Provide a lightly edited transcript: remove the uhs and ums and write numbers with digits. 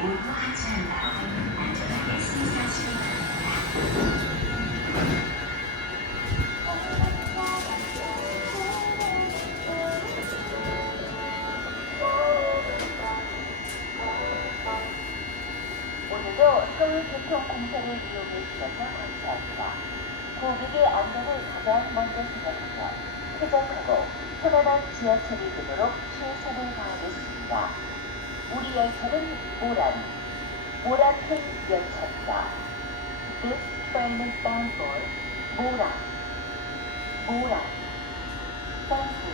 모두 하차한다. 안전하게 승차하시기 바랍니다. 오늘도 서울교통공사를 이용해 주셔서 감사합니다. 고객의 안전을 가장 먼저 생각하며 쾌적하고 편안한 지하철이 되도록 최선을 다하겠습니다. 우리 열차는 모란행 열차입니다. This train is bound for Moran. Thank you.